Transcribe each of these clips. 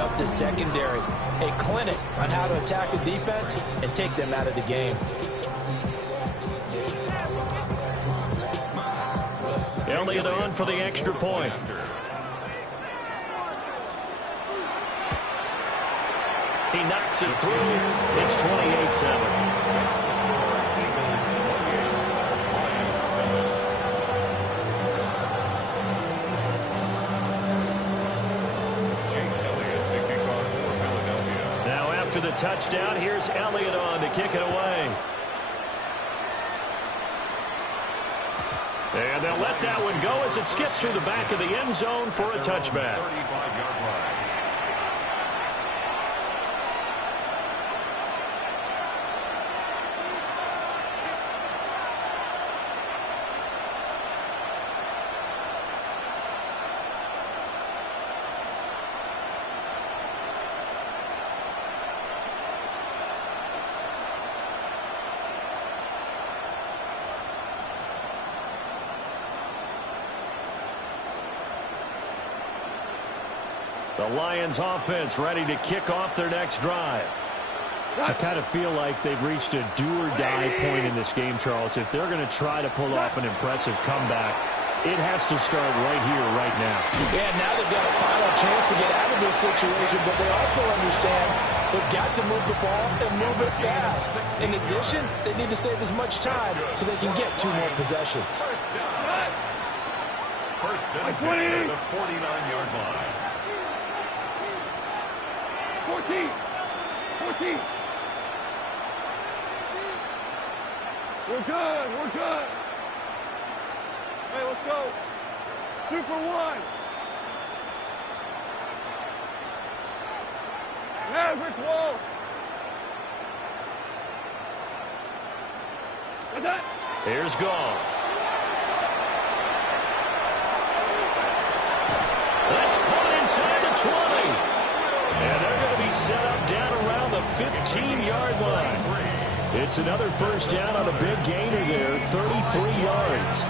Up the secondary, a clinic on how to attack the defense and take them out of the game. Elliott on for the extra point. He knocks it through. It's 28-7. After the touchdown, here's Elliott on to kick it away. And they'll let that one go as it skips through the back of the end zone for a touchback. The Lions offense ready to kick off their next drive. I kind of feel like they've reached a do-or-die point in this game, Charles. If they're going to try to pull off an impressive comeback, it has to start right here, right now. Yeah, now they've got a final chance to get out of this situation, but they also understand they've got to move the ball and move it fast. In addition, they need to save as much time so they can get 2 more possessions. First down, 20 at the 49-yard line. 14. We're good. Hey, let's go. 2 for 1. Maverick wall. What's that? Here's Gall. That's caught inside the 20. And they're going to be set up down around the 15-yard line. It's another first down on a big gainer there, 33 yards.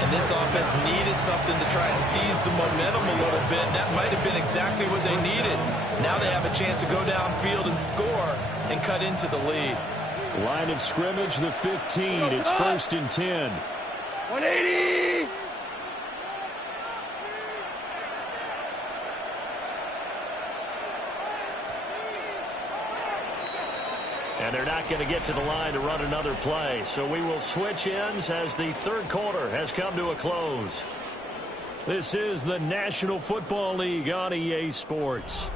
And this offense needed something to try and seize the momentum a little bit. That might have been exactly what they needed. Now they have a chance to go downfield and score and cut into the lead. Line of scrimmage, the 15. It's 1st and 10. 180. And they're not going to get to the line to run another play. So we will switch ends as the third quarter has come to a close. This is the National Football League on EA Sports.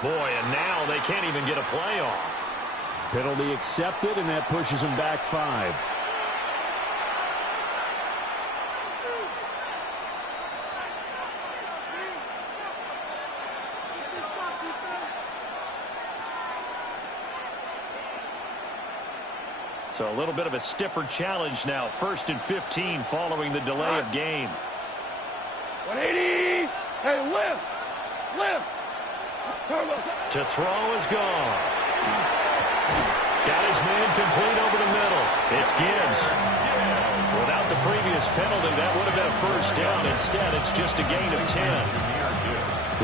Boy, and now they can't even get a playoff. Penalty accepted, and that pushes them back 5. So a little bit of a stiffer challenge now. 1st and 15 following the delay of game. 180. Hey, lift. To throw is gone. Got his man complete over the middle. It's Gibbs. Without the previous penalty, that would have been a first down. Instead, it's just a gain of 10.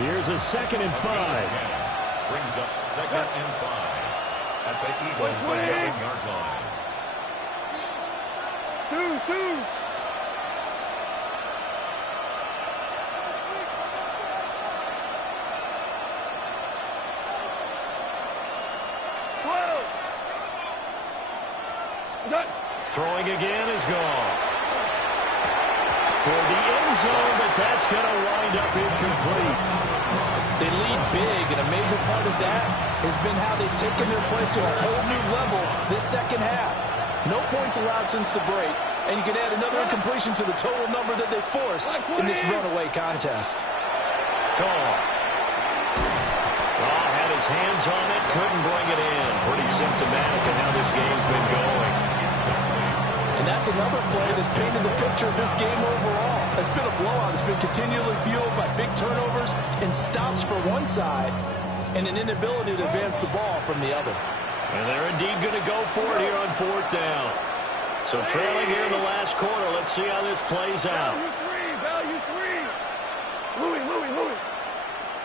Here's a 2nd and 5. Brings up 2nd and 5 at the Eagles 11-yard line. 2. Throwing again is gone. Toward the end zone, but that's going to wind up incomplete. They lead big, and a major part of that has been how they've taken their play to a whole new level this second half. No points allowed since the break, and you can add another incompletion to the total number that they forced in this runaway contest. Gone. Oh, had his hands on it, couldn't bring it in. Pretty symptomatic of how this game's been going. And that's another play that's painted the picture of this game overall. It's been a blowout. It's been continually fueled by big turnovers and stops for one side and an inability to advance the ball from the other. And they're indeed going to go for it here on 4th down. So trailing here in the last quarter, let's see how this plays out. Value three. Louis.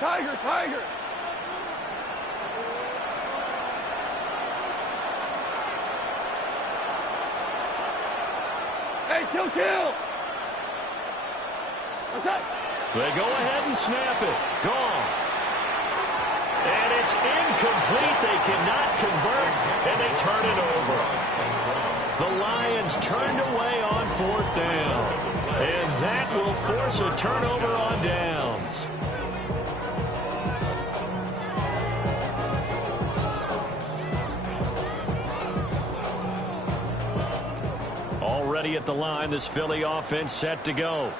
Tiger. Hey, kill. What's that? They go ahead and snap it. Gone. And it's incomplete. They cannot convert, and they turn it over. The Lions turned away on 4th down. And that will force a turnover on downs. Already at the line, this Philly offense set to go.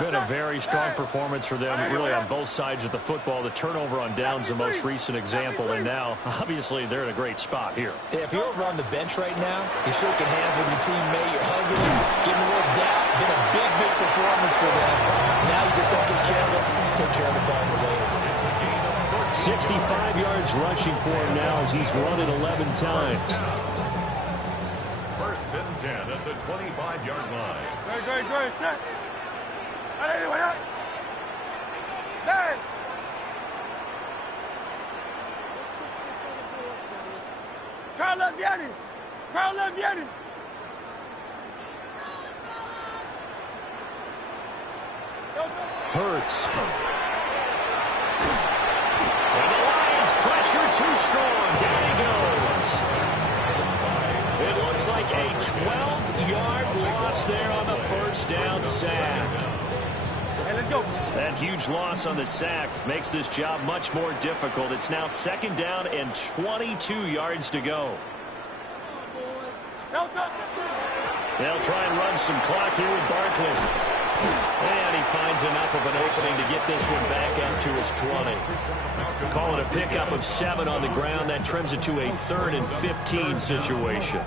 Been a very strong performance for them, really, on both sides of the football. The turnover on downs, the most recent example, and now, obviously, they're in a great spot here. Yeah, if you're over on the bench right now, you're shaking hands with your teammate, you're hugging him, giving a little dap. Been a big performance for them. Now you just don't get careless, take care of the ball on the way out. 65 yards rushing for him now as he's run it 11 times. 1st and 10 at the 25-yard line. Great, set. Anyway, hey! Carla vieni! Hurts. And the Lions pressure too strong. Down he goes. It looks like a 12-yard loss there on the 1st down sack. Let's go. That huge loss on the sack makes this job much more difficult. It's now 2nd down and 22 yards to go. They'll try and run some clock here with Barkley. And he finds enough of an opening to get this one back up to his 20. Call it a pickup of 7 on the ground. That trims it to a 3rd and 15 situation.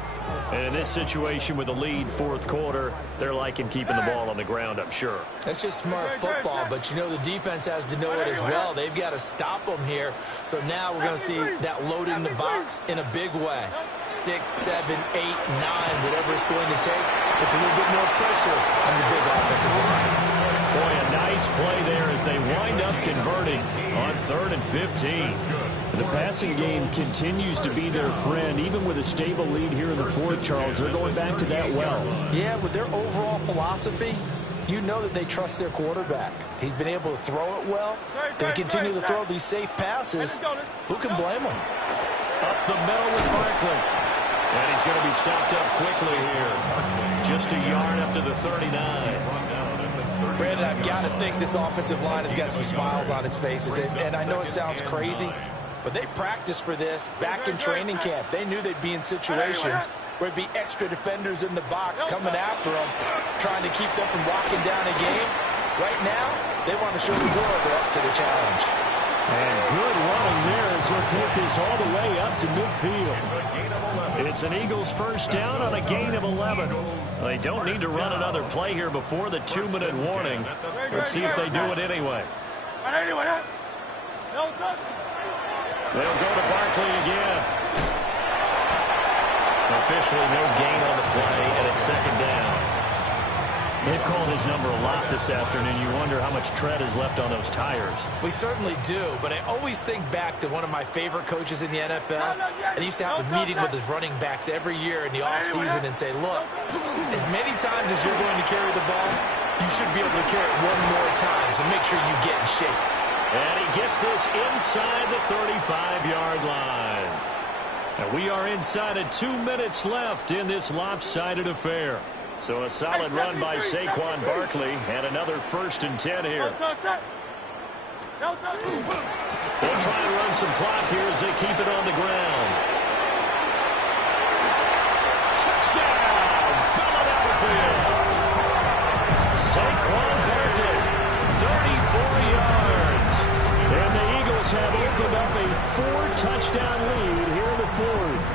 And in this situation with the lead 4th quarter, they're liking keeping the ball on the ground, I'm sure. That's just smart football, but you know the defense has to know it as well. They've got to stop them here. So now we're going to see that load in the box in a big way. 6, 7, 8, 9, whatever it's going to take. It's a little bit more pressure on the big offensive line. Boy, a nice play there as they wind up converting on 3rd and 15. The passing game continues to be their friend. Even with a stable lead here in the 4th, Charles, they're going back to that well. Yeah, with their overall philosophy, you know that they trust their quarterback. He's been able to throw it well. They continue to throw these safe passes. Who can blame them? Up the middle with Barkley. And he's going to be stopped up quickly here. Just a yard up to the 39. Brandon, I've got to think this offensive line has got some smiles on its faces. And I know it sounds crazy, but they practiced for this back in training camp. They knew they'd be in situations where it'd be extra defenders in the box coming after them, trying to keep them from locking down a game. Right now, they want to show the world they're up to the challenge. And good running there as he'll take this all the way up to midfield. It's an Eagles 1st down on a gain of 11. They don't need to run another play here before the 2-minute warning. Let's see if they do it anyway. They'll go to Barkley again. Officially no gain on the play, and it's 2nd down. They've called his number a lot this afternoon. You wonder how much tread is left on those tires. We certainly do, but I always think back to one of my favorite coaches in the NFL, and he used to have a meeting with his running backs every year in the offseason and say, look, as many times as you're going to carry the ball, you should be able to carry it one more time, so make sure you get in shape. And he gets this inside the 35-yard line. And we are inside of 2 minutes left in this lopsided affair. So a solid run by Saquon Barkley and another 1st and 10 here. They'll try and run some clock here as they keep it on the ground. Touchdown! Philadelphia! Saquon Barkley, 34 yards. And the Eagles have opened up a 4-touchdown lead here in the fourth.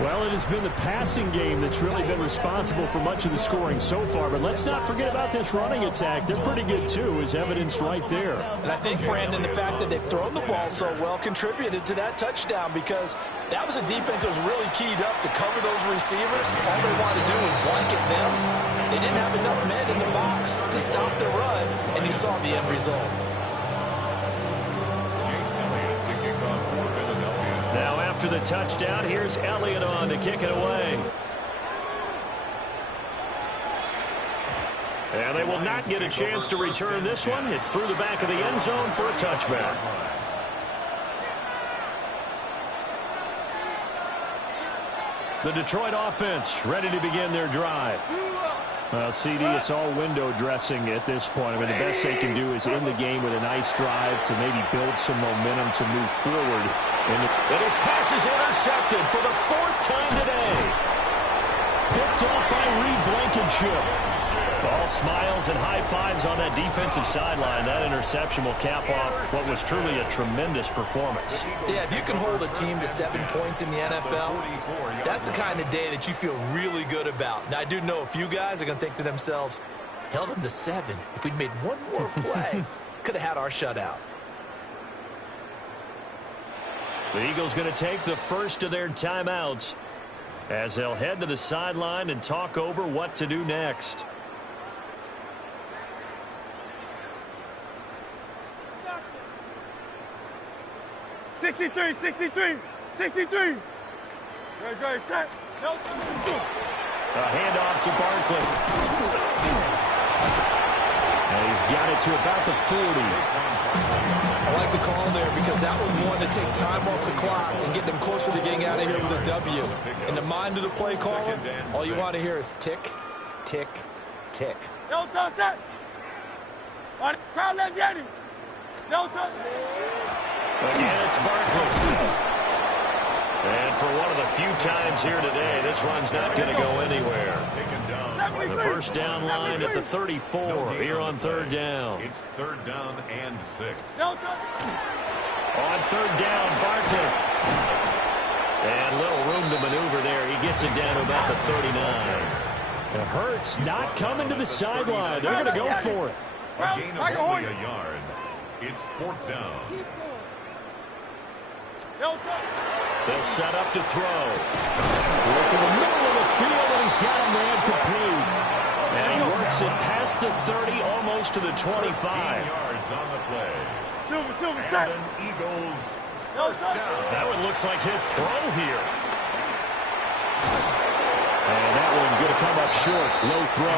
Well, it has been the passing game that's really been responsible for much of the scoring so far. But let's not forget about this running attack. They're pretty good, too, as evidenced right there. And I think, Brandon, the fact that they've thrown the ball so well contributed to that touchdown, because that was a defense that was really keyed up to cover those receivers. All they wanted to do was blanket them. They didn't have enough men in the box to stop the run, and you saw the end result. Now, after the touchdown, here's Elliott on to kick it away. And they will not get a chance to return this one. It's through the back of the end zone for a touchback. The Detroit offense ready to begin their drive. Well, CD, it's all window dressing at this point. I mean, the best they can do is end the game with a nice drive to maybe build some momentum to move forward. And his pass is intercepted for the 4th time today. Picked off by Reed Blankenship. All smiles and high fives on that defensive sideline. That interception will cap off what was truly a tremendous performance. Yeah, if you can hold a team to 7 points in the NFL, that's the kind of day that you feel really good about. Now, I do know a few guys are going to think to themselves, held them to 7. If we'd made one more play, could have had our shutout. The Eagles going to take the first of their timeouts as they'll head to the sideline and talk over what to do next. Go, 63. Very set. No. A handoff to Barkley. And he's got it to about the 40. I like the call there because that was one to take time off the clock and get them closer to getting out of here with a W. In the mind of the play caller, all you want to hear is tick, tick, tick. No touch that. Crowd left Yanni. No touch. Again, it's Barkley. And for one of the few times here today, this run's not going to go anywhere. The first down line at the 34 here on 3rd down. It's 3rd down and 6. On 3rd down, Barkley. And little room to maneuver there. He gets it down to about the 39. And Hurts not coming to the sideline. They're going to go for it. A gain of only a yard. It's 4th down. They'll set up to throw. Look in the middle of the field, and he's got a man complete. And he works it past the 30, almost to the 25. 15 yards on the play. And an Eagles first down. That one looks like he'll throw here. And that one going to come up short. Low throw.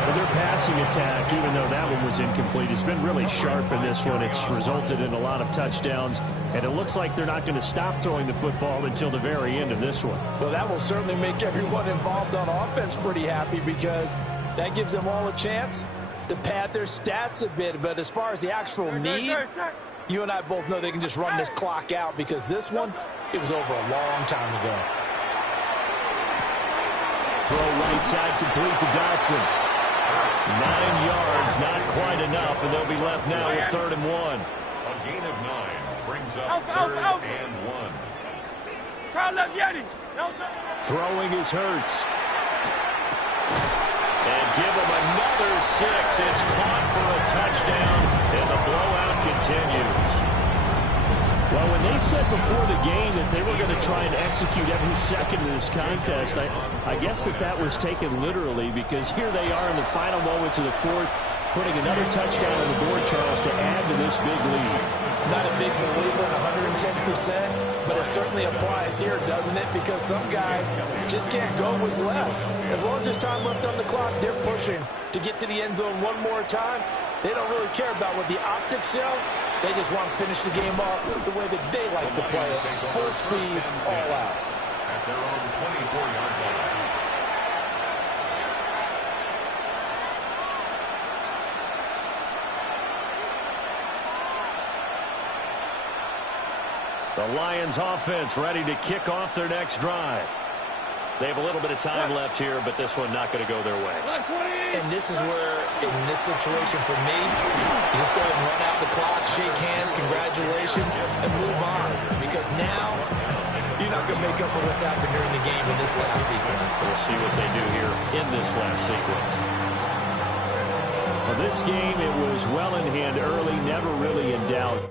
Well, their passing attack, even though that one was incomplete, has been really sharp in this one. It's resulted in a lot of touchdowns, and it looks like they're not going to stop throwing the football until the very end of this one. Well, that will certainly make everyone involved on offense pretty happy because that gives them all a chance to pad their stats a bit. But as far as the actual need, you and I both know they can just run this clock out because this one, it was over a long time ago. Throw right side complete to Dotson. 9 yards, not quite enough, and they'll be left now with 3rd and 1. A gain of 9 brings up 3rd and 1. Throwing is Hurts. And give him another 6. It's caught for a touchdown, and the blowout continues. Well, when they said before the game that they were going to try and execute every second of this contest, I guess that was taken literally because here they are in the final moments of the 4th, putting another touchdown on the board, Charles, to add to this big lead. Not a big believer in 110%, but it certainly applies here, doesn't it? Because some guys just can't go with less. As long as there's time left on the clock, they're pushing to get to the end zone one more time. They don't really care about what the optics show. They just want to finish the game off the way that they like to play it. Full speed, all out. At their own 24-yard line. The Lions offense ready to kick off their next drive. They have a little bit of time left here, but this one not going to go their way. And this is where, in this situation for me, you just go ahead and run out the clock, shake hands, congratulations, and move on. Because now, you're not going to make up for what's happened during the game in this last sequence. We'll see what they do here in this last sequence. Well, this game, it was well in hand early, never really in doubt.